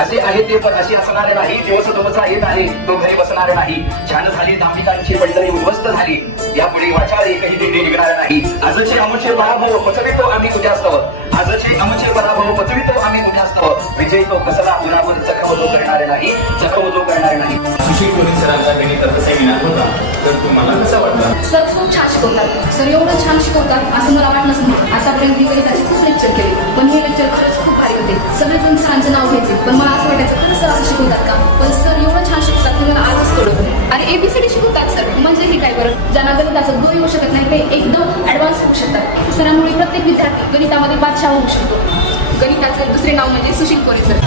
असे आहे ते पण अशी असणारे नाही. दिवस तुमचा येत आहे तो घरी बसणारे नाही. छान झाली दांभिकांची मंडळी उद्ध्वस्त झाली. यापुढे वाचार एकही दिंडी निघणार नाही. आजचे आमचे पराभव पचवितो आम्ही उद्यास्तव. आजचे आमचे पराभव पचवितो आम्ही उद्यास्तव. विजय तो कसला उन्हावर चक्रवजो करणारे नाही. चक्रवजो करणारे नाही. सुशील कोरे सरांचा गणिताचा सेमिनार होता तर तुम्हाला कसा वाटला? सर खूप छान शिकवतात. सर एवढं छान शिकवतात असं मला वाटलंच नाही. आतापर्यंत मी गणिताचे खूप लेक्चर केले पण हे लेक्चर खरंच खूप भारी होते. सगळेजण सरांचं नाव घ्यायचे पण मला असं वाटायचं खरंच सर असं शिकवतात का. पण सर एवढं छान शिकवतात की मला आजच कळत. आणि ABCD शिकवतात सर म्हणजे हे काय बरं. ज्यांना गणिताचं दोन येऊ शकत नाही ते एकदम ऍडव्हान्स होऊ शकतात. सरांमुळे प्रत्येक विद्यार्थी गणितामध्ये बादशाह होऊ शकतो. गणिताचं दुसरे नाव म्हणजे सुशील कोरे सर.